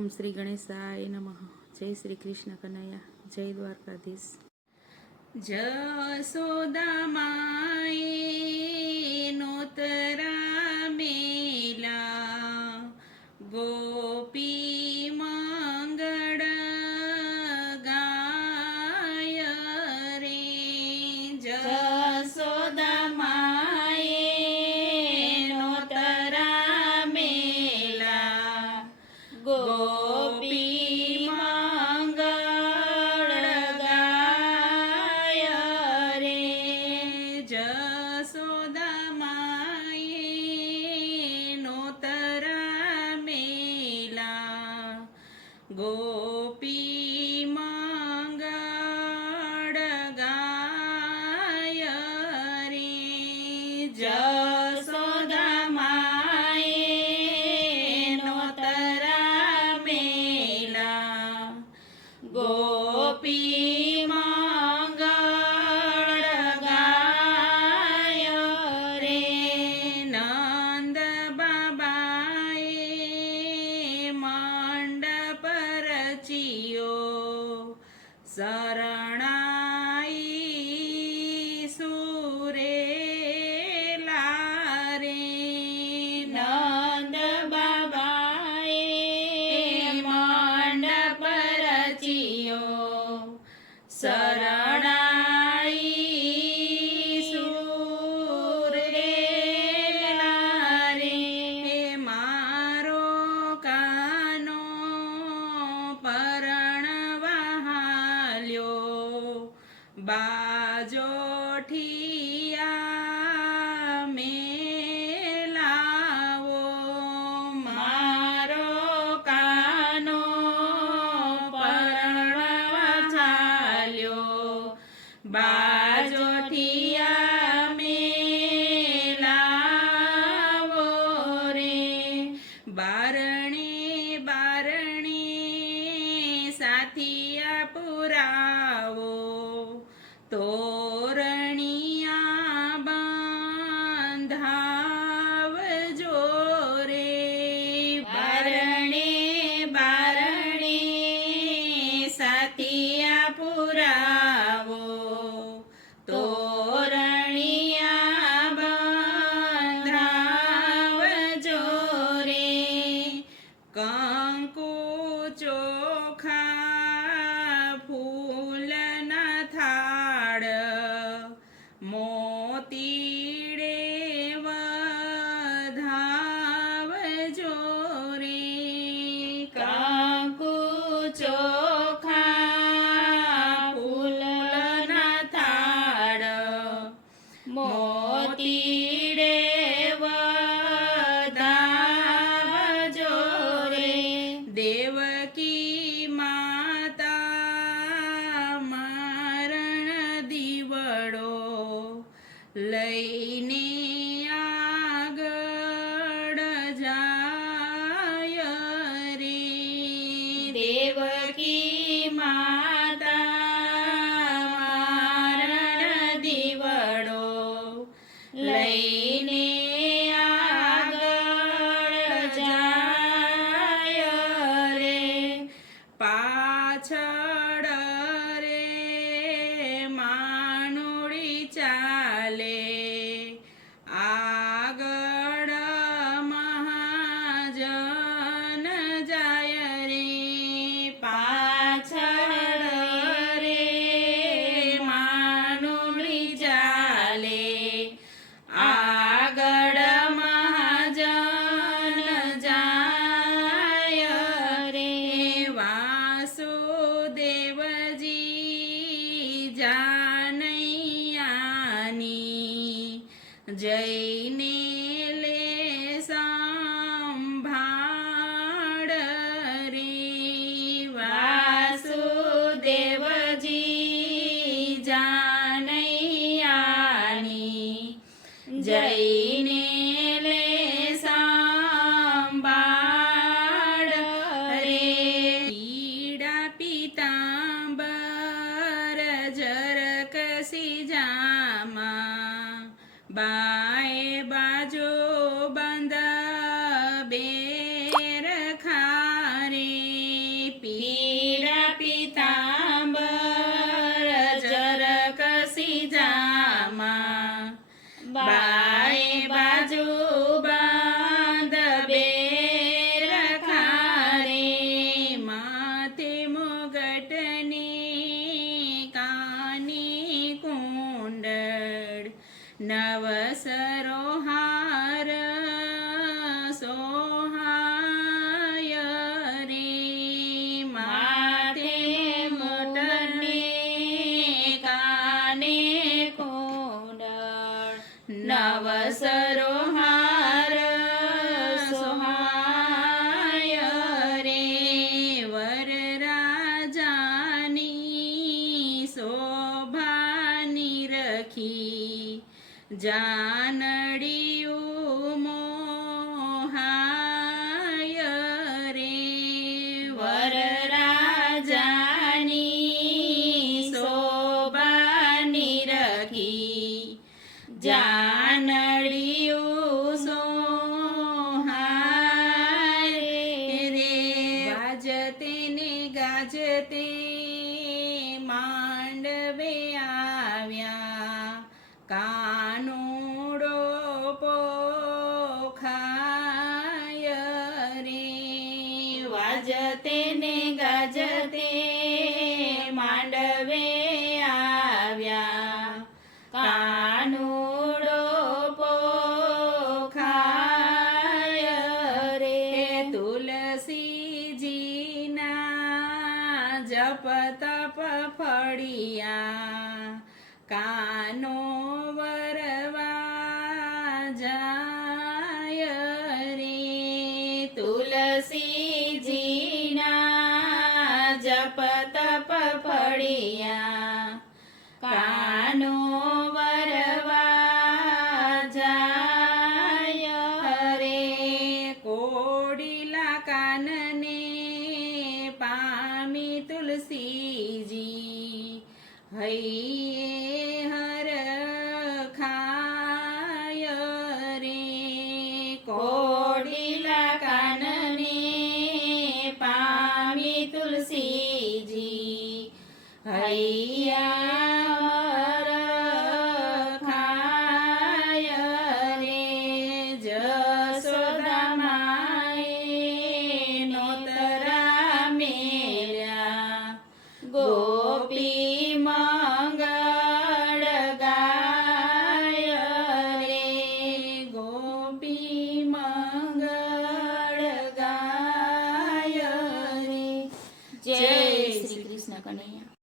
ઓમ શ્રી ગણેશાય નમઃ. જય શ્રી કૃષ્ણ કનૈયા. જય દ્વારકાધીશ. જસોદા માએ નોતરા મેલા, ગોપી મંગળ ગાય રે. જસોદા માએ નોતરા મેલા, ગોપી મંગળ ગાય રે. જસોદા માએ નોતરા મેલા, ગોપી મંગળ ગાય રે. જસોદા માએ નોતરા મેલા, ગોપી મંગળ ગાય રે. નંદ બાબાએ મંડપ રચ્યો, શરણાઈ સુરેલા રે. નંદ બાબાએ મંડપ રચ્યો, શરણાઈ સુરેલા રે. મારો કાનો પરણવાલ્યો, બાજોઠિયા મેલાવો. મારો કાનો પરણવા ચાલ્યો, બાજોઠિયા મેલાવો રે. બારણે બારણે સાથિયા પુરાવો, તોરણિયા બાંધાવજો રે. બારણે બારણે સાથિયા પુરાવો, તોરણિયા બાંધાવજો રે. કંકુ ચોખા ફૂલના થાળ, મોતીડે વધાવજો રે. કંકુ ચોખા ફૂલના થાળ, મોતીડે વધાવજો રે. દેવકી માતા મરણ દીવડો લઈને આગળ જાય રે. દેવકી માતા મરણ દીવડો લઈને આગળ જાય રે. પાછળ રે માનુડી ચાલે, આગળ મહાજન જાય રે. પાછળ રે માનુડી ચાલે, આગળ મહાજન જાય રે. વાસુદેવજી જાનૈયાની જઈને લે સંભાળ રે. વાસુદેવજી જાનૈયાની જઈને લે સંભાળ રે. પીડા પીતાંબર જરકસી જામા, બાએ બાજો બંધ બેર ખારે. તુલસી જામાં બાએ બાજુ બાંધ બેર ખારે માથે મુગટને કાની કુંડળ નવસરો હાર સોહાય રે માથે મુગટને કાને કુંડળ નવસરો હાર સોહાય રે વરરાજાની શોભાની રખી જાનડિયું મોહાય રે વરરાજાની શોભાની રખી જાનડિયું સોહાય રે વાજતે ને ગાજતે માંડવે આવ્યા કાનુડો પોખાય રે વાજતે ને ગાજતે માંડવે આવ્યા કાનુડો પોખાય રે તુલસીજીના જપ તપ ફળિયા કાનો વરવા જાય રે તુલસીજીના જપ તપ ફળિયા કાનો વરવા જાય રે કોડીલા કાનને પામી તુલસીજી હૈયે હર ખાય રે કોડીલા કાનને પામી તુલસીજી હૈયા ખાય રે જશોદા માએ નોતરા મેલ્યા ગોપી મંગળ ગાય રે ગોપી મંગળ ગાય રે જય શ્રી કૃષ્ણ કનૈયા.